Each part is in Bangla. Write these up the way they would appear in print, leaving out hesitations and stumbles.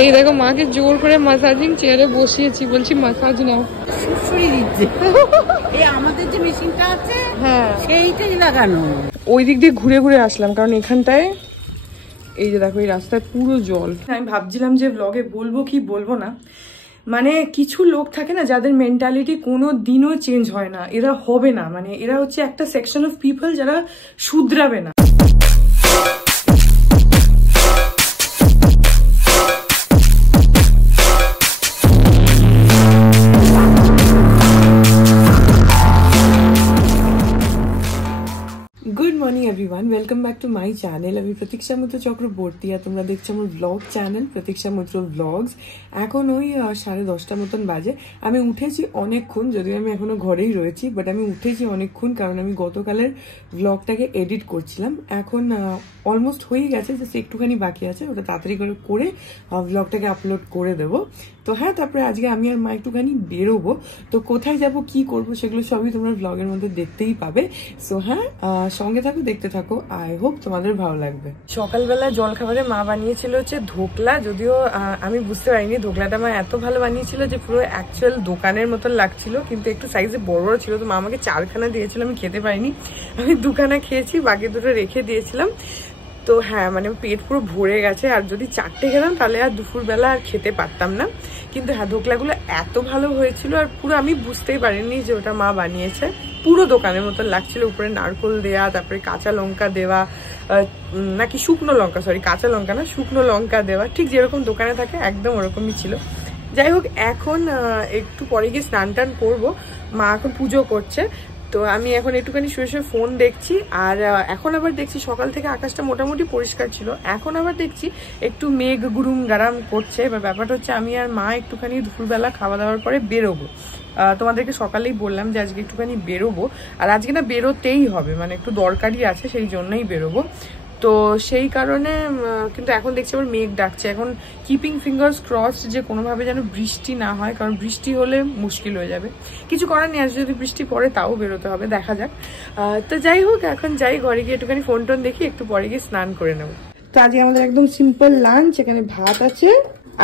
এই দেখো মাকে জোর করে মাসাজিং চেয়ারে বসিয়েছি, বলছি মাসাজ নাও। সুড়সুড়ি দিচ্ছে। এই আমাদের যে মেশিনটা আছে হ্যাঁ সেইটাই লাগানো। ওই দিক দিয়ে ঘুরে ঘুরে আসলাম, কারণ এখানটায় এই যে দেখো এই রাস্তায় পুরো জল। আমি ভাবছিলাম যে ব্লগে বলবো কি বলবো না, মানে কিছু লোক থাকে না যাদের মেন্টালিটি কোনো দিনও চেঞ্জ হয় না, এরা হবে না, মানে এরা হচ্ছে একটা সেকশন অফ পিপল যারা শুধরাবে না। Good morning everyone, welcome back to my channel. আমি প্রতীক্ষা মৈত্র চক্রবর্তী আর তোমরা দেখছো আমার ব্লগ চ্যানেল প্রতীক্ষা মৈত্র ব্লগস। এখন ওই 10:30 মতন বাজে। আমি উঠেছি অনেকক্ষণ, যদিও আমি এখনো ঘরেই রয়েছি, বাট আমি উঠেছি অনেকক্ষণ কারণ আমি গতকালের ব্লগটাকে এডিট করছিলাম। এখন অলমোস্ট হয়ে গেছে, জাস্ট একটুখানি বাকি আছে, ওটা তাড়াতাড়ি করে ব্লগটাকে আপলোড করে দেবো। তো হ্যাঁ, তারপরে আজকে আমি আর মা একটুখানি বেরোবো। তো কোথায় যাব কি করব সেগুলো সবই তোমরা ব্লগের মধ্যে দেখতেই পাবে। সো হ্যাঁ, সঙ্গে থাকো, দেখতে থাকো। আই হোপ তোমাদের ভালো লাগবে। সকালবেলা জলখাবারে মা বানিয়েছিল হচ্ছে ধোকলা, যদিও আমি বুঝতে পারিনি ধোকলাটা মা এত ভালো বানিয়েছিল যে পুরো অ্যাকচুয়াল দোকানের মতন লাগছিল, কিন্তু একটু সাইজে বড় বড় ছিল। তো মা আমাকে 4খানা দিয়েছিল, আমি খেতে পারিনি, আমি 2খানা খেয়েছি, বাকি 2টো রেখে দিয়েছিলাম। তো হ্যাঁ, মানে পেট পুরো ভরে গেছে, আর যদি 4টে খেতাম তাহলে আর দুপুরবেলা আর খেতে পারতাম না। কিন্তু হ্যাঁ, ধোকলাগুলো এত ভালো হয়েছিল, আর পুরো আমি বুঝতেই পারিনি যে ওটা মা বানিয়েছে। পুরো দোকানের মতন লাগছিল, উপরে নারকোল দেওয়া, তারপরে কাঁচা লঙ্কা দেওয়া, নাকি শুকনো লঙ্কা, সরি কাঁচা লঙ্কা না, শুকনো লঙ্কা দেওয়া, ঠিক যেরকম দোকানে থাকে একদম ওরকমই ছিল। যাই হোক, এখন একটু পরে গিয়ে স্নান টান করবো, মা এখন পুজো করছে। তো আমি এখন একটুখানি শুয়ে শুয়ে ফোন দেখছি, আর এখন আবার দেখছি সকাল থেকে আকাশটা মোটামুটি পরিষ্কার ছিল, এখন আবার দেখছি একটু মেঘ গুরুম গারাম করছে। এবার ব্যাপারটা হচ্ছে আমি আর মা একটুখানি দুপুরবেলা খাওয়া দাওয়ার পরে বেরোবো। তোমাদেরকে সকালেই বললাম যে আজকে একটুখানি বেরোবো, আর আজকে না বেরোতেই হবে, মানে একটু দরকারই আছে, সেই জন্যই বেরোবো। তো সেই কারণে কিন্তু এখন দেখছি আবার মেঘ ডাকছে। এখন কিপিং ফিঙ্গার্স ক্রসড যে কোনোভাবে যেন বৃষ্টি না হয়, কারণ বৃষ্টি হলে মুশকিল হয়ে যাবে। কিছু করার নেই, আর যদি বৃষ্টি পড়ে তাও বেরোতে হবে, দেখা যাক। তো যাই হোক, এখন যাই ঘরে গিয়ে একটুখানি ফোন টোন দেখি, একটু পরে গিয়ে স্নান করে নেবো। তো আজকে আমাদের একদম সিম্পল লাঞ্চ, এখানে ভাত আছে,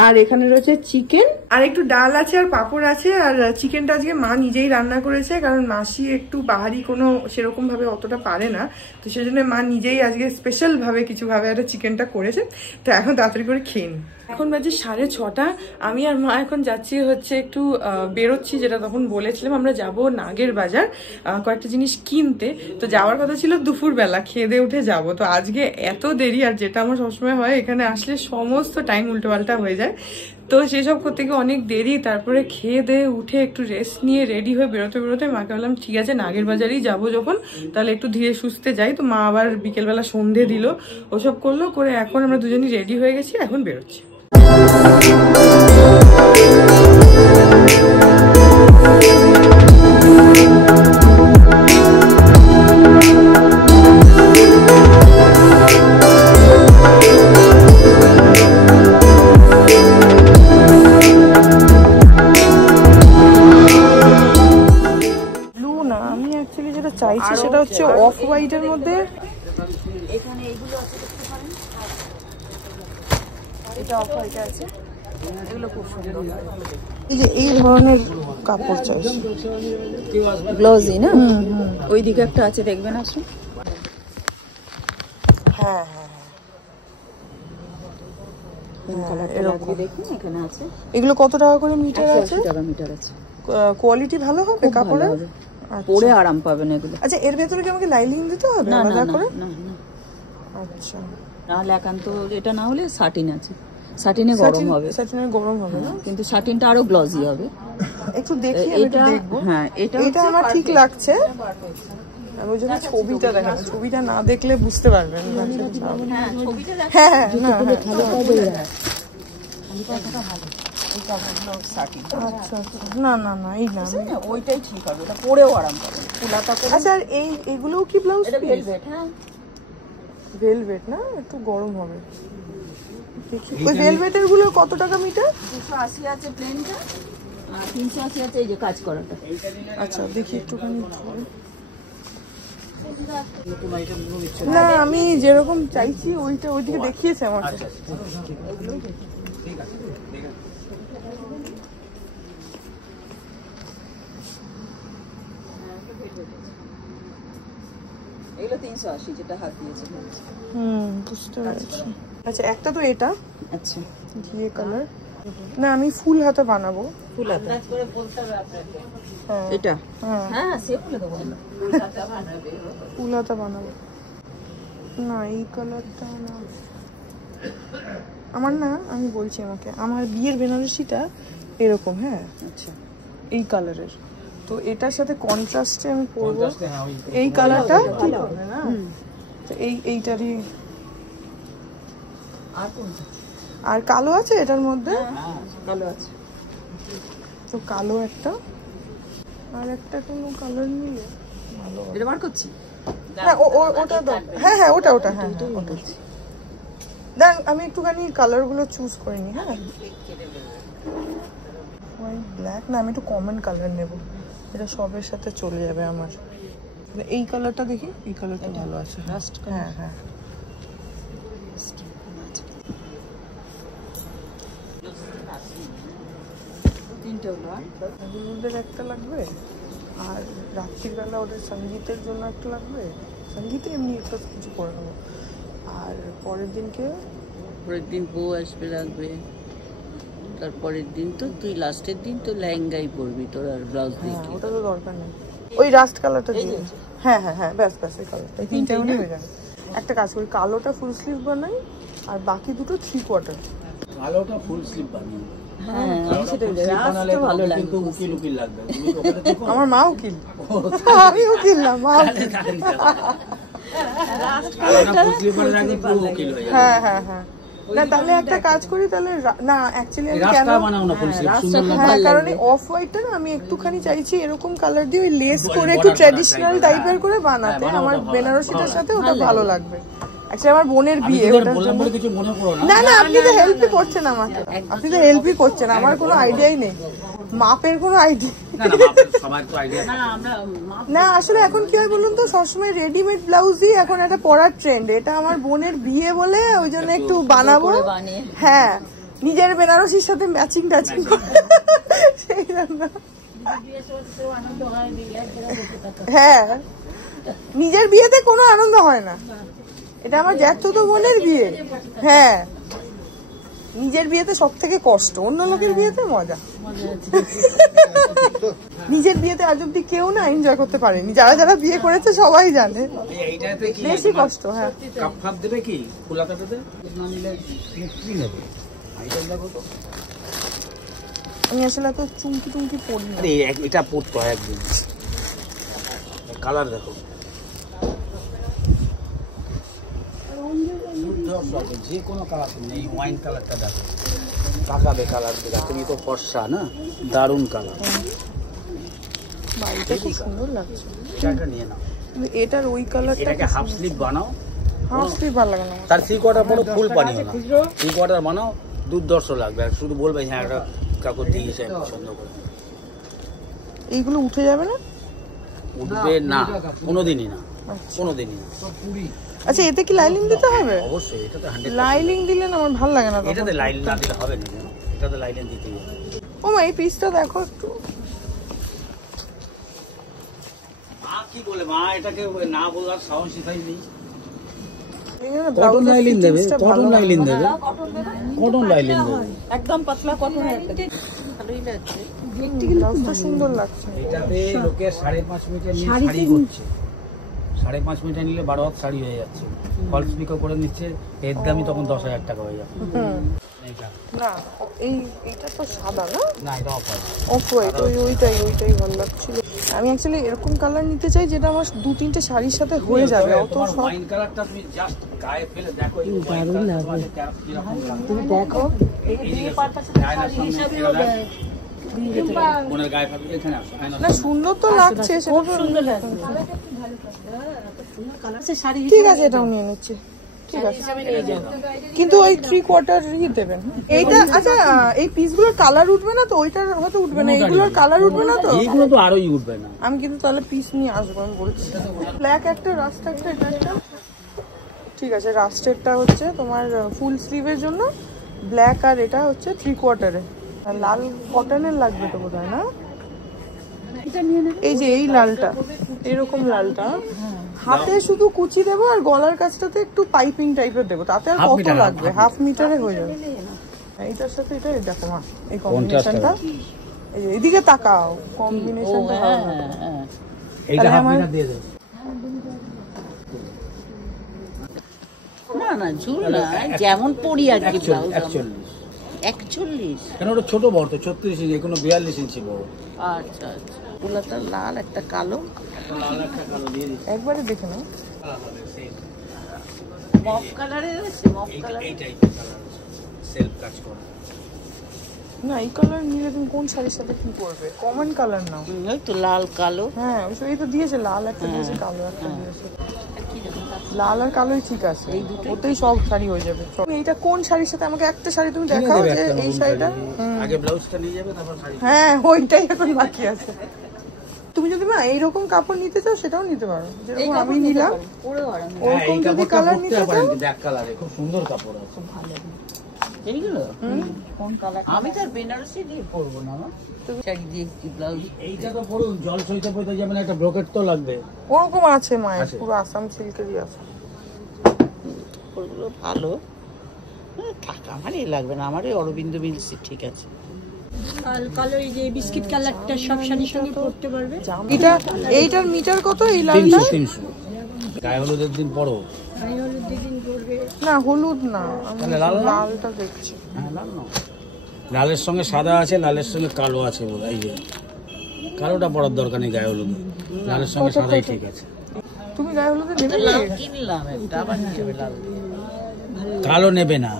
আর এখানে রয়েছে চিকেন, আর একটু ডাল আছে, আর পাঁপড় আছে। আর চিকেনটা আজকে মা নিজেই রান্না করেছে, কারণ মাসি একটু বাহারি কোনো সেরকম ভাবে অতটা পারে না, তো সেই জন্য মা নিজেই আজকে স্পেশাল ভাবে কিছু ভাবে একটা চিকেনটা করেছে। তো এখন তাড়াতাড়ি করে খেয়ে নিই। এখন বাজে 6:30, আমি আর মা এখন যাচ্ছি হচ্ছে একটু বেরোচ্ছি, যেটা তখন বলেছিলাম আমরা যাব নাগের বাজার কয়েকটা জিনিস কিনতে। তো যাওয়ার কথা ছিল দুপুরবেলা, খেয়ে দিয়ে উঠে যাব। তো আজকে এত দেরি, আর যেটা আমার সবসময় হয় এখানে আসলে সমস্ত টাইম উল্টোপাল্টা হয়ে যায়, তো সেসব করতে গিয়ে অনেক দেরি। তারপরে খেয়ে দিয়ে উঠে একটু রেস্ট নিয়ে রেডি হয়ে বেরোতে মাকে বললাম ঠিক আছে নাগের বাজারেই যাবো যখন, তাহলে একটু ধীরে সুস্থে যাই। তো মা আবার বিকেলবেলা সন্ধে দিল, ওসব করলো, করে এখন আমরা দুজনই রেডি হয়ে গেছি, এখন বেরোচ্ছি। চাইছি সেটা হচ্ছে অফ হোয়াইটের মধ্যে। এখানে এইগুলো আছে, দেখতে পারেন, এটা অফ হোয়াইট আছে, এগুলো খুব সুন্দর। এই যে এই ধরনের কাপড় চাইছি, গ্লোজি না, ওই দিকে একটা আছে, দেখবেন আসুন। হ্যাঁ এরকম দেখুন, এখানে আছে। এগুলো কত টাকা করে মিটার আছে? 80 টাকা মিটার আছে। কোয়ালিটি ভালো হবে কাপড়ের? পরে আরাম পাবেন এগুলো। আচ্ছা, এর ভেতরে কি আমাকে লাইনিং দিতে হবে আলাদা করে? না। আচ্ছা, নাহলে একান্ত এটা না হলে সাটিন আছে, সাটিনে গরম হবে, সাটিনে গরম হবে না, কিন্তু সাটিনটা আরো গ্লজি হবে। একটু দেখি, আমি একটু দেখবো। হ্যাঁ, এটা আমার ঠিক লাগছে। আমি ওই জন্য ছবিটা দেখাবো, ছবিটা না দেখলে বুঝতে পারবেন না। হ্যাঁ, ছবিটা দেখো। হ্যাঁ, ভালো হবে। না, এই না, ওইটাই ঠিক হবে, এটা পরেও আরাম পাবে, ফুলাতা করে। আচ্ছা, আর এইগুলোও কি ব্লাউজ? এটা ভেলভেট। হ্যাঁ, ভেলভেট না, একটু গরম হবে। ওই ভেলভেটের গুলো কত টাকা মিটার? 280 আছে প্লেনটা, আর 380 আছে এই যে কাজ করাটা। আচ্ছা, দেখি একটুখানি। না, আমি যেরকম চাইছি ওইদিকে দেখিয়েছে আমার। এগুলো 380 যেটা হাত দিয়েছে। বুঝতে পারছি। আচ্ছা একটা তো এটা, আচ্ছা ঘিয়ে কালার। না আমি ফুল হাতা বানাবো। ফুল হাতা এটা? হ্যাঁ সে ফুলে দেবো। ফুল হাতা বানাবো না, এই কালারটা না আমার না। আমি বলছি আমাকে, আমার বিয়ের বেনারসিটা এরকম, হ্যাঁ আচ্ছা এই কালারের, তো এটার সাথে কন্ট্রাস্টে আমি পরবো এই কালারটা, ঠিক হবে না? তো এইটারই। আর কালো আছে এটার মধ্যে? কালো আছে তো কালো একটা, আর একটা কোনো কালার নিলে ভালো হবে। এটা বার করছি। হ্যাঁ ওটা দাও। হ্যাঁ হ্যাঁ ওটা হ্যাঁ ওটা। দেখ আমি একটুখানি কালারগুলো চুজ করে নিই। হ্যাঁ হোয়াইট ব্ল্যাক না, আমি একটু কমন কালার নেব, এটা সবের সাথে চলে যাবে আমার। এই কালারটা দেখি, এই কালারটা ভালো আছে। হ্যাঁ হ্যাঁ ওদের একটা লাগবে, আর রাত্রিবেলা ওদের সঙ্গীতের জন্য একটা লাগবে। সঙ্গীতে এমনি একটা কিছু করে নেবো। আর পরের দিন বউ আসবে রাখবে, তারপরের দিন তো তুই লাস্টের দিন তো লেহেঙ্গাই পরবি, তোর আর ব্লাউজ দিয়ে কি? ওটা তো দরকার নেই, ওই রাস্ট কালারটা দিয়ে। হ্যাঁ হ্যাঁ হ্যাঁ ব্যাস এই কালারটা, এই তিনটা হয়ে যাবে। একটা কাজ করি, কালোটা ফুল স্লিভ বানাই, আর বাকি দুটো 3/4। কালোটা ফুল স্লিভ বানিয়ে আমার মা উকিল, আমি উকিল না, মা হ্যাঁ হ্যাঁ হ্যাঁ। না তাহলে একটা কাজ করি, তাহলে না অ্যাকচুয়ালি আমি কেন, হ্যাঁ কারণ এই অফ হোয়াইটটা না আমি একটুখানি চাইছি এরকম কালার দিয়ে ওই লেস করে একটু ট্র্যাডিশনাল টাইপের করে বানাতে, আমার বেনারসিটার সাথে ওটা ভালো লাগবে। অ্যাকচুয়ালি আমার বোনের বিয়ে, না না আপনি তো হেল্পই করছেন আমাকে, আপনি তো হেল্পই করছেন, আমার কোনো আইডিয়াই নেই, মাপের কোনো আইডিয়া না। আসলে এখন কি হয় বলুন তো, সবসময় রেডিমেড ব্লাউজই এখন একটা পরার ট্রেন্ড। এটা আমার বোনের বিয়ে বলে ওই জন্য একটু বানাবো। হ্যাঁ নিজের বেনারসির সাথে ম্যাচিং টাচিং সেই জন্য। হ্যাঁ নিজের বিয়েতে কোনো আনন্দ হয় না, এটা আমার জ্যাঠতো বোনের বিয়ে। হ্যাঁ নিজের বিয়েতে সব থেকে কষ্ট, অন্য লোকের বিয়েতে মজা। নিজের বিয়েতে আজ অব্দি কেউ না এনজয় করতে পারেনি, যারা যারা বিয়ে করেছে সবাই জানে বেশি কষ্ট। হ্যাঁ আমি আসলে তো চুমকি টুমকি পড়ি না, এটা পড়তে হয় একদিন। কালার দেখো, যে কোনো কালার নেই, ওয়াইন কালারটা দেখো, তাকাবে কালার দেখা, তুমি তো ফর্সা না, দারুণ কালার। বাড়িটা খুব সুন্দর লাগছে, এটা নিয়ে নাও। কিন্তু এটার ওই কালারটা, এটাকে হাফ স্লিভ বানাও, হাফ স্লিভ ভালো লাগে না, তার 3/4 বড় ফুল পানি না, 3/4 বানাও, দুর্দর্শ লাগবে। আর শুধু বলবে হ্যাঁ একটা কাকুর দিয়েছে পছন্দ করে। এইগুলো উঠে যাবে না? উঠবে না কোনোদিনই না, কোনোদিনই না। আচ্ছা এতে কি লাইলিং দিতে হবে? অবশ্যই, এটা তো 100%। লাইলিং দিলে না আমার ভালো লাগে না, এটাতে লাইলিং না দিলে হবে না, এটাতে লাইলিং দিতেই হবে। ও মা এই পিসটা দেখো একটু, মা কি বলে, মা এটাকে না বলার সাহসই পাইনি। কটন লাইলিং দেবে, কটন লাইলিং দেবে, কটন লাইলিং দেবে, একদম পাতলা কটন একটা ভালোই লাগছে, ব্লাউজটা সুন্দর লাগছে। এটাতে লোকে 5.5 মিটার নিয়ে শাড়ি করছে, 5.5 মিটার নিলে 12 হাত শাড়ি হয়ে যাচ্ছে, ফলস পিকো করে নিচ্ছে, এর দামই তখন 10,000 টাকা হয়ে যাবে। না এইটা তো সাদা না, না এটা অফ হোয়াইট, ওইটাই ভালো লাগছিল। আমি অ্যাকচুয়ালি এরকম কালার নিতে চাই যেটা আমার 2-3টে শাড়ির সাথে হয়ে যাবে। অত সব ওয়াইন কালারটা তুমি জাস্ট গায়ে ফেলে দেখো, এই দারুণ লাগবে, তুমি দেখো কোনের গায়ে ফেলে এখানে আসো, না সুন্দর তো লাগছে, সেটা সুন্দর লাগছে। ঠিক আছে এটাও নিয়ে নিচ্ছি, ঠিক আছে, কিন্তু ওই 3/4 দেবেন এইটা। আচ্ছা এই পিসগুলোর কালার উঠবে না তো? ওইটার হয়তো উঠবে না, এইগুলোর কালার উঠবে না তো? এইগুলো তো আরোই উঠবে না। আমি কিন্তু তাহলে পিস নিয়ে আসবো, আমি বলছি। ব্ল্যাক একটা, রাস্ট একটা, এটা একটা। ঠিক আছে রাস্টেরটা হচ্ছে তোমার ফুল স্লিভের জন্য, ব্ল্যাক আর এটা হচ্ছে 3/4 আর লাল কটনের লাগবে তো বোধহয় না? এই যে এই লালটা, এরকম লালটা হাতে শুধু কুচি দেবো আর গলার কাছটাতে একটু পাইপিং টাইপের দেবো, তাতে আর কত লাগবে? 1/2 মিটারে হয়ে যাবে। এইটার সাথে এটা দেখো মা, এই কম্বিনেশনটা, এই যে এদিকে তাকাও, কম্বিনেশনটা এইটা হাফ মিটার দিয়ে দাও। না না ঝুল না, যেমন পড়ি আর কি। 41 কেন ওটা ছোট বড় তো 36 ইঞ্চি, কোনো 42 ইঞ্চি বড়। আচ্ছা আচ্ছা, ওগুলোটা লাল একটা কালো, দিয়ে দিচ্ছি একবারে দেখে নাও। মফ কালারের আছে, মফ কালার। এই টাইপের কালার আছে, সেলফ কাজ করা। না এই কালার নিলে তুমি কোন শাড়ির সাথে কি করবে? কমন কালার নাও। ওই তো লাল কালো। হ্যাঁ এই তো দিয়েছে, লাল একটা দিয়েছে, কালো একটা দিয়েছে। লাল আর কালোই ঠিক আছে, এই দুটোতেই সব শাড়ি হয়ে যাবে। এইটা কোন শাড়ির সাথে আমাকে একটা শাড়ি তুমি দেখাও, যে এই শাড়িটা। আগে ব্লাউজটা নিয়ে যাবে, তারপর শাড়ি। হ্যাঁ ওইটাই এখন বাকি আছে। তুমি যদি মা এইরকম কাপড় নিতে চাও সেটাও নিতে পারো, যেরকম আমি নিলাম ওরকম যদি কালার নিতে চাও। ব্ল্যাক কালারে খুব সুন্দর কাপড় আছে, ভালো। এইগুলো কোন কালার? আমি তো আর বেনারসি দিয়ে পরবো না, তুমি শাড়ি দিয়ে কি ব্লাউজ। এইটা তো পরুন, জল সইতে পড়তে যেমন একটা ব্রোকেট তো লাগবে, ওরকম আছে মায়ের, পুরো আসাম সিল্কেরই আছে। ওগুলো ভালো টাকা আমার লাগবে না, আমার অরবিন্দ মিলস ঠিক আছে। কালো এই যে বিস্কিট কালারটা সব শাড়ির সঙ্গে পরতে পারবে। এটা এইটার মিটার কত এই লালটা? 300 গায়ে হলুদের দিন পরো। না হলুদ না, আমি লালটা দেখছি। হ্যাঁ লাল না, লালের সঙ্গে সাদা আছে, লালের সঙ্গে কালো আছে বলে। এই যে কালোটা পরার দরকার নেই গায়ে হলুদ, লালের সঙ্গে সাদাই ঠিক আছে। তুমি গায়ে হলুদে নেবে লাল কিনলাম একটা, আবার নিয়ে যাবে লাল। কালো নেবে না,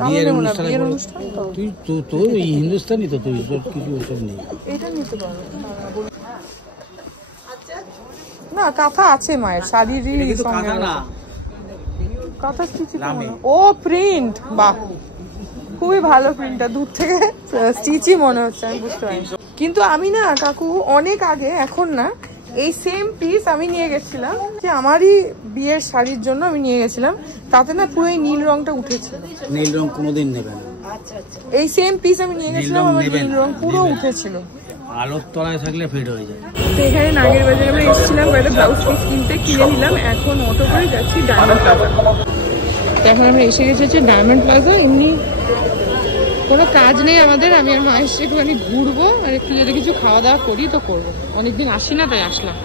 বিয়ের বিয়ের অনুষ্ঠানে অনুষ্ঠান তো। তুই হিন্দুস্তানি তো, তুই কিছু ওসব নেই। এটা নিতে পারো না, কাঁথা আছে মায়ের শাড়িরই সঙ্গে। কাঁথা স্টিচই ও প্রিন্ট, বাহ খুবই ভালো প্রিন্টটা, দূর থেকে স্টিচই মনে হচ্ছে, আমি বুঝতে পারি। কিন্তু আমি না কাকু অনেক আগে, এখন না, এই সেম পিস আমি নিয়ে গেছিলাম, যে আমারই বিয়ের শাড়ির জন্য আমি নিয়ে গেছিলাম, তাতে না পুরো এই নীল রংটা উঠেছিল। নীল রং কোনোদিন নেবে না। এই সেম পিস আমি নিয়ে গেছিলাম, আমার নীল রং পুরো উঠেছিল। আলোর তলায় থাকলে ফেড হয়ে যায়। তো এখানে নাগের বাজারে আমরা এসেছিলাম একটা ব্লাউজ পিস কিনতে, কিনে নিলাম। এখন অটো করে যাচ্ছি ডায়মন্ড প্লাজা। এখন আমরা এসে গেছি হচ্ছে ডায়মন্ড প্লাজা। এমনি কোনো কাজ নেই আমাদের, আমি আর মা এসে একটুখানি ঘুরবো আর একটু যদি কিছু খাওয়া দাওয়া করি তো করবো, অনেকদিন আসি না তাই আসলাম।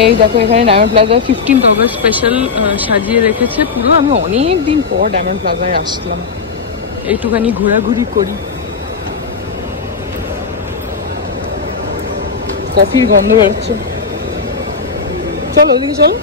এই দেখো এখানে diamond plaza 15th August special সাজিয়ে রেখেছে পুরো। আমি অনেক দিন পর ডায়মন্ড প্লাজায় আসলাম, একটুখানি ঘোরাঘুরি করি। কফির গন্ধ বেরোচ্ছে, চলো ওদিকে চলো।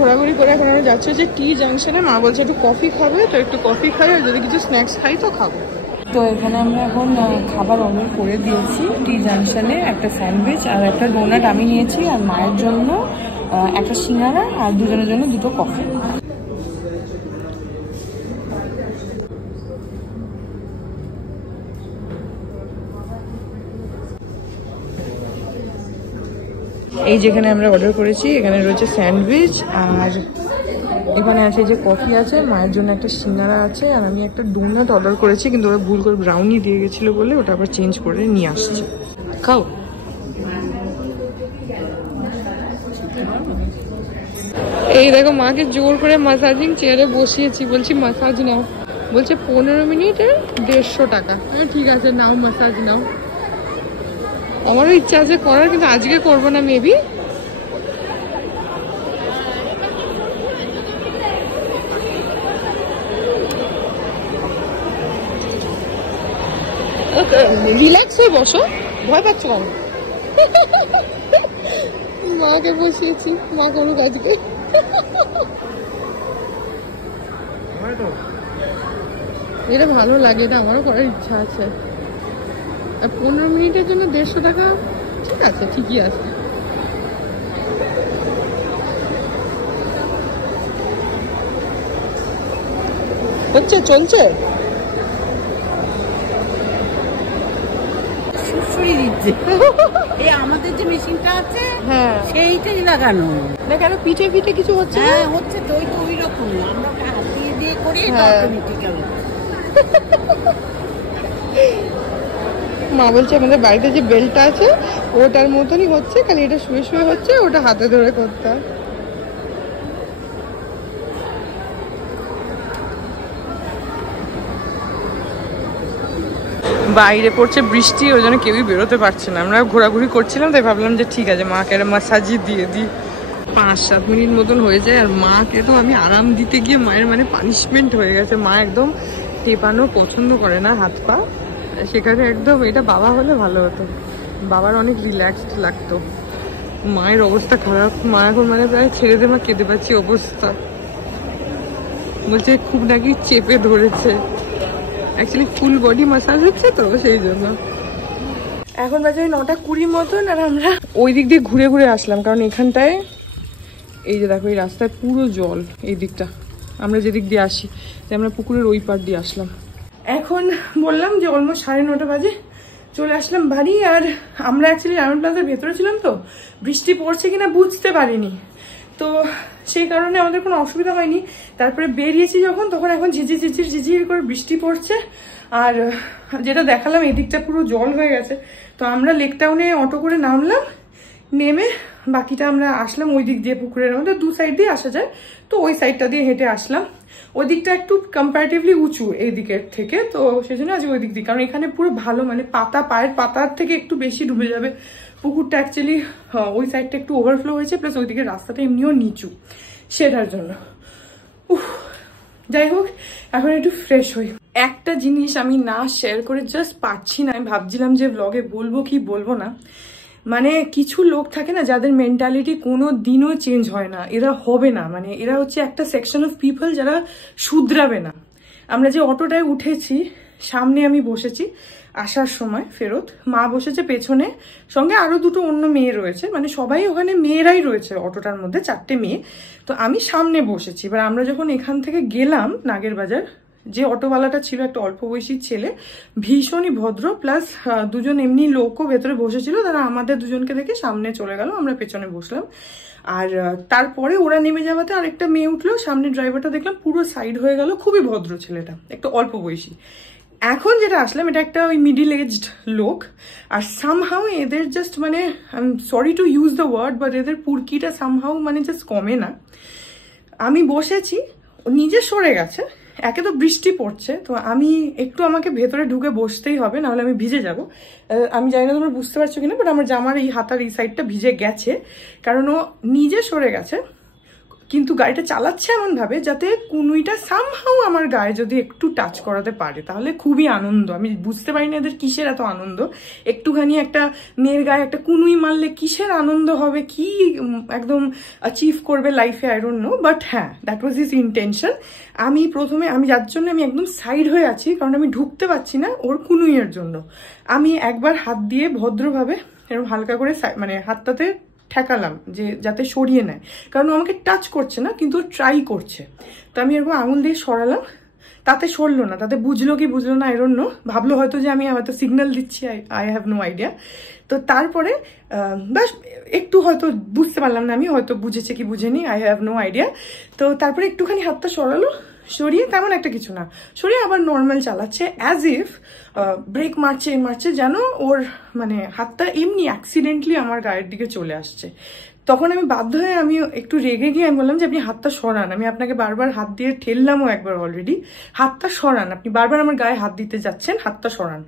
ঘোরাঘুরি করে এখন আমরা যাচ্ছি হচ্ছে টি জাংশনে। মা বলছে একটু কফি খাবে, তো একটু কফি খাই, আর যদি কিছু স্ন্যাক্স খাই তো খাবো। তো এখানে আমরা এখন খাবার অর্ডার করে দিয়েছি টি জাংশনে, একটা স্যান্ডউইচ আর একটা ডোনাট আমি নিয়েছি, আর মায়ের জন্য একটা সিঙ্গারা, আর দুজনের জন্য দুটো কফি। এই যেখানে আমরা অর্ডার করেছি, এখানে রয়েছে স্যান্ডউইচ, আর এখানে আছে যে কফি আছে, মায়ের জন্য একটা সিঙ্গারা আছে, আর আমি একটা ডোনাট অর্ডার করেছি, কিন্তু ওরা ভুল করে ব্রাউনি দিয়ে গেছিলো বলে ওটা আবার চেঞ্জ করে নিয়ে আসছে। খাও। এই দেখো মাকে জোর করে মাসাজিং চেয়ারে বসিয়েছি, বলছি মাসাজ নাও, বলছে 15 মিনিটে 150 টাকা। ঠিক আছে নাও মাসাজ নাও। আমারও ইচ্ছা আছে করার, কিন্তু আজকে করবো না, মেবি। রিল্যাক্স হয়ে বসো, ভয় পাচ্ছ কেন? মাকে বসিয়েছি, মা করুক আজকে। এটা ভালো লাগে, এটা আমারও করার ইচ্ছা আছে। 15 মিনিটের জন্য 150 টাকা, ঠিক আছে, ঠিকই আছে। হচ্ছে, চলছে। সুড়সুড়ি দিচ্ছে। এই আমাদের যে মেশিনটা আছে হ্যাঁ, সেইটাই লাগানো। না কেন পিঠে ফিটে কিছু হচ্ছে? হ্যাঁ হচ্ছে তো, ওই তো ওই রকম আমরা ওটা হাত দিয়ে দিয়ে করি, অটোমেটিক্যাল। মা বলছে আমাদের বাড়িতে যে বেলটা আছে ওটার মতনই হচ্ছে, খালি এটা শুয়ে শুয়ে হচ্ছে, ওটা হাতে ধরে করতে হয়। বাইরে পড়ছে বৃষ্টি, ওই জন্য কেউই বেরোতে পারছে না। আমরা ঘোরাঘুরি করছিলাম, তাই ভাবলাম যে ঠিক আছে মাকে একটা মাসাজই দিয়ে দিই। 5-7 মিনিট মতন হয়ে যায়। আর মাকে তো আমি আরাম দিতে গিয়ে মায়ের মানে পানিশমেন্ট হয়ে গেছে। মা একদম টেপানো পছন্দ করে না হাত পা, সেখানে একদম এটা বাবা হলে ভালো হতো, বাবার অনেক রিল্যাক্সড লাগতো। মায়ের অবস্থা খারাপ, মা এখন মানে প্রায় ছেড়ে দে মা, কেঁদে পাচ্ছি অবস্থা। বলছে খুব নাকি চেপে ধরেছে, অ্যাকচুয়ালি ফুল বডি মাসাজ হচ্ছে তো সেই জন্য। এখন বাজে 9:20 মতন, আর আমরা ওই দিক দিয়ে ঘুরে ঘুরে আসলাম, কারণ এখানটায় এই যে দেখো এই রাস্তায় পুরো জল। এই দিকটা আমরা যেদিক দিয়ে আসি, যে আমরা পুকুরের ওই পার দিয়ে আসলাম। এখন বললাম যে অলমোস্ট 9:30 বাজে, চলে আসলাম বাড়ি। আর আমরা অ্যাকচুয়ালি ডায়মন্ড প্লাজার ভেতরে ছিলাম তো, বৃষ্টি পড়ছে কিনা বুঝতে পারিনি, তো সেই কারণে আমাদের কোনো অসুবিধা হয়নি। তারপরে বেরিয়েছি যখন, তখন এখন ঝিঝির ঝিঝির ঝিঝির করে বৃষ্টি পড়ছে। আর যেটা দেখালাম এদিকটা পুরো জল হয়ে গেছে। তো আমরা লেক টাউনে অটো করে নামলাম, নেমে বাকিটা আমরা আসলাম ওই দিক দিয়ে, পুকুরের মধ্যে 2 সাইড দিয়ে আসা যায়, তো ওই সাইডটা দিয়ে হেঁটে আসলাম। ওই দিকটা একটু কম্পারেটিভলি উঁচু এই দিকের থেকে, তো সেই জন্য আজ ওই দিক দিয়ে, কারণ এখানে পুরো ভালো মানে পাতা, পায়ের পাতার থেকে একটু বেশি ডুবে যাবে পুকুরটা। অ্যাকচুয়ালি ওই সাইডটা একটু ওভারফ্লো হয়েছে, প্লাস ওই দিকের রাস্তাটা এমনিও নিচু, সেটার জন্য। যাই হোক, এখন একটু ফ্রেশ হই। একটা জিনিস আমি না শেয়ার করে জাস্ট পাচ্ছি না, আমি ভাবছিলাম যে ব্লগে বলবো কি বলবো না। মানে কিছু লোক থাকে না যাদের মেন্টালিটি কোনো দিনও চেঞ্জ হয় না, এরা হবে না, মানে এরা হচ্ছে একটা সেকশন অফ পিপল যারা শুধরাবে না। আমরা যে অটোটায় উঠেছি, সামনে আমি বসেছি আসার সময় ফেরত, মা বসেছে পেছনে, সঙ্গে আরো 2টো অন্য মেয়ে রয়েছে, মানে সবাই ওখানে মেয়েরাই রয়েছে অটোটার মধ্যে, 4টে মেয়ে। তো আমি সামনে বসেছি। এবার আমরা যখন এখান থেকে গেলাম নাগের বাজার, যে অটোওয়ালাটা ছিল একটা অল্প বয়সী ছেলে, ভীষণই ভদ্র, প্লাস 2জন এমনি লোকও ভেতরে বসেছিল, তারা আমাদের 2জনকে দেখে সামনে চলে গেল, আমরা পেছনে বসলাম। আর তারপরে ওরা নেমে যাওয়াতে আরেকটা মেয়ে উঠলো, সামনে ড্রাইভারটা দেখলাম পুরো সাইড হয়ে গেল, খুবই ভদ্র ছেলেটা, একটু অল্প বয়সী। এখন যেটা আসলাম, এটা একটা ওই মিডিল এজড লোক, আর সামহাউ এদের জাস্ট মানে I am sorry to use the word, but এদের পুরকিটা সামহাউ মানে জাস্ট কমে না। আমি বসেছি, নিজে সরে গেছে, একে তো বৃষ্টি পড়ছে, তো আমি একটু আমাকে ভেতরে ঢুকে বসতেই হবে, নাহলে আমি ভিজে যাব। আমি জানি না তোমরা বুঝতে পারছো কিনা, বাট আমার জামার এই হাতার এই সাইডটা ভিজে গেছে, কারণ ও নিজে সরে গেছে, কিন্তু গাড়িটা চালাচ্ছে এমন ভাবে যাতে কুনুইটা সামহাউ আমার গায়ে যদি একটু টাচ করাতে পারে তাহলে খুবই আনন্দ। আমি বুঝতে পারি না এদের কিসের এত আনন্দ, একটুখানি একটা মেয়ের গায়ে একটা কুনুই মারলে কিসের আনন্দ হবে, কি একদম অ্যাচিভ করবে লাইফে, আই ডোন্ট নো, বাট হ্যাঁ দ্যাট ওয়াজ হিজ ইন্টেনশন। আমি প্রথমে যার জন্য আমি একদম সাইড হয়ে আছি, কারণ আমি ঢুকতে পারছি না ওর কুনুইয়ের জন্য। আমি একবার হাত দিয়ে ভদ্রভাবে এরকম হালকা করে মানে হাতটাতে ঠেকালাম যে যাতে সরিয়ে নেয়, কারণ আমাকে টাচ করছে না কিন্তু ট্রাই করছে। তো আমি এরকম আঙুল দিয়ে সরালাম, তাতে সরলো না, তাতে বুঝলো কি বুঝলো না আই ডোন্ট নো, ভাবলো হয়তো যে আমি হয়তো সিগন্যাল দিচ্ছি, আই হ্যাভ নো আইডিয়া। তো তারপরে বাস একটু হয়তো বুঝতে পারলাম না, আমি হয়তো বুঝেছে কি বুঝেনি, আই হ্যাভ নো আইডিয়া। তো তারপরে একটুখানি হাতটা সরালো, সরিয়ে তেমন একটা কিছু না, সরিয়ে আবার নর্মাল চালাচ্ছে, অ্যাজ ইফ ব্রেক মারছে যেন ওর মানে হাতটা এমনি অ্যাক্সিডেন্টলি আমার গায়ের দিকে চলে আসছে। তখন আমি বাধ্য হয়ে আমি একটু রেগে গিয়ে আমি বললাম যে আপনি হাতটা সরান, আমি আপনাকে বারবার হাত দিয়ে ঠেললামও একবার অলরেডি, হাতটা সরান, আপনি বারবার আমার গায়ে হাত দিতে যাচ্ছেন, হাতটা সরান।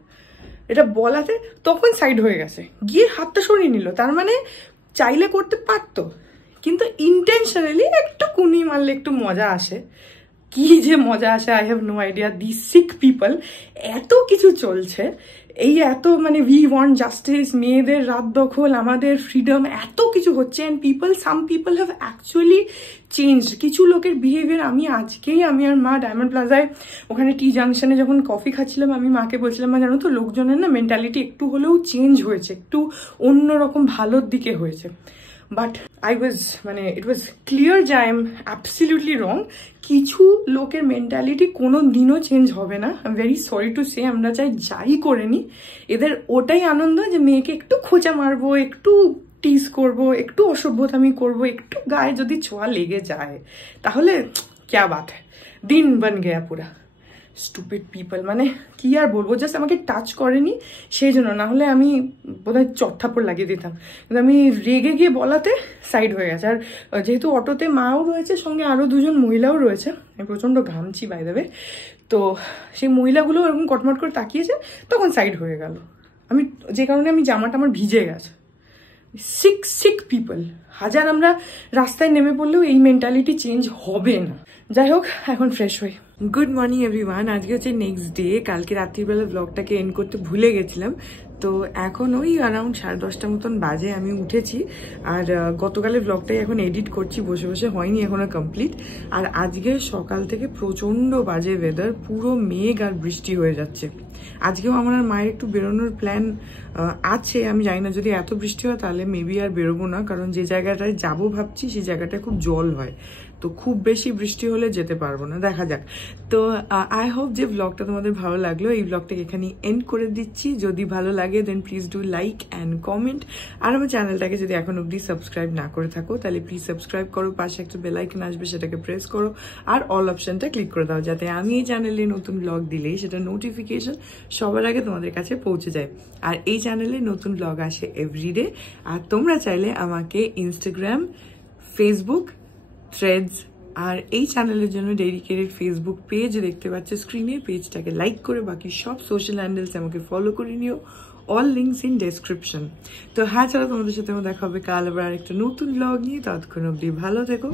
এটা বলাতে তখন সাইড হয়ে গেছে, গিয়ে হাতটা সরিয়ে নিল। তার মানে চাইলে করতে পারতো, কিন্তু ইন্টেনশনালি একটু কুনি মারলে একটু মজা আসে। কি যে মজা আসে I have no idea. The sick people, এত কিছু চলছে, এই এত মানে উই ওয়ান্ট জাস্টিস, মেয়েদের রাত দখল, আমাদের ফ্রিডম, এত কিছু হচ্ছে, and some people have actually changed. কিছু লোকের বিহেভিয়ার, আমি আজকেই আমি আর মা ডায়মন্ড প্লাজায় ওখানে টি জাংশনে যখন কফি খাচ্ছিলাম, আমি মাকে বলছিলাম মা জানো তো লোকজনের না মেন্টালিটি একটু হলেও চেঞ্জ হয়েছে, একটু অন্যরকম ভালোর দিকে হয়েছে। বাট ইট ওয়াজ ক্লিয়ার যে আই এম অ্যাবসলিউটলি রং। কিছু লোকের মেন্টালিটি কোনো দিনও চেঞ্জ হবে না। I am very sorry to say, আমরা চাই যাই করে নি, এদের ওটাই আনন্দ যে মেয়েকে একটু খোঁচা মারবো, একটু টিজ করব, একটু অসভ্যতামি করব, একটু গায়ে যদি ছোঁয়া লেগে যায় তাহলে ক্যা বাত হ্যায়, দিন বন গয়া পুরা। স্টুপিড পিপল, মানে কি আর বলবো, জাস্ট আমাকে টাচ করেনি সেই জন্য, না হলে আমি বোধহয় চটথাপ্পড় লাগিয়ে দিতাম, কিন্তু আমি রেগে গিয়ে বলাতে সাইড হয়ে গেছে। আর যেহেতু অটোতে মাও রয়েছে, সঙ্গে আরও দুজন মহিলাও রয়েছে, আমি প্রচণ্ড ঘামছি বাই দ্য ওয়ে, তো সেই মহিলাগুলো এরকম কটমট করে তাকিয়েছে, তখন সাইড হয়ে গেল। আমি যে কারণে আমি জামাটা আমার ভিজে গেছে। সিক পিপল, হাজার আমরা রাস্তায় নেমে পড়লেও এই মেন্টালিটি চেঞ্জ হবে না। যাই হোক, এখন ফ্রেশ হই। গুড মর্নিং এভরিওয়ান, আজকে হচ্ছে নেক্সট ডে। কালকে রাত্রিবেলা ব্লগটাকে এন্ড করতে ভুলে গেছিলাম, তো এখন ওই অ্যারাউন্ড 10:30 মতন বাজে আমি উঠেছি। আর গতকালের ব্লগটাই এখন এডিট করছি বসে বসে, হয়নি এখনো কমপ্লিট। আর আজকে সকাল থেকে প্রচণ্ড বাজে ওয়েদার, পুরো মেঘ আর বৃষ্টি হয়ে যাচ্ছে। আজকেও আমার আর মায়ের একটু বেরোনোর প্ল্যান আছে, আমি জানি না যদি এত বৃষ্টি হয় তাহলে মেবি আর বেরোবো না, কারণ যে জায়গাটায় যাবো ভাবছি সেই জায়গাটায় খুব জল হয়, তো খুব বেশি বৃষ্টি হলে যেতে পারবো না, দেখা যাক। তো আই হোপ যে ব্লগটা তোমাদের ভালো লাগলো। এই ব্লগটাকে এখানে এন্ড করে দিচ্ছি। যদি ভালো লাগে then please do like and comment. আর আমার চ্যানেলটাকে যদি এখন অবধি সাবস্ক্রাইব না করে থাকো তাহলে প্লিজ সাবস্ক্রাইব করো, পাশে একটা বেল আইকন আসবে সেটাকে প্রেস করো, আর অল অপশনটা ক্লিক করে দাও, যাতে আমি এই চ্যানেলে নতুন ব্লগ দিলেই সেটা নোটিফিকেশন সবার আগে তোমাদের কাছে পৌঁছে যায়। আর এই চ্যানেলে নতুন ব্লগ আসে এভরিডে। আর তোমরা চাইলে আমাকে ইনস্টাগ্রাম, ফেসবুক, থ্রেডস আর এই চ্যানেলের জন্য ডেডিকেটেড ফেসবুক পেজ দেখতে পাচ্ছ স্ক্রিনে, পেজটাকে লাইক করে বাকি সব সোশ্যাল হ্যান্ডেলস আমাকে ফলো করে নিও, অল লিঙ্কস ইন ডেসক্রিপশন। তো হ্যাঁ, চলো তোমাদের সাথে দেখা হবে কাল আবার একটা নতুন ব্লগ নিয়ে। ততক্ষণ অবধি ভালো থেকো।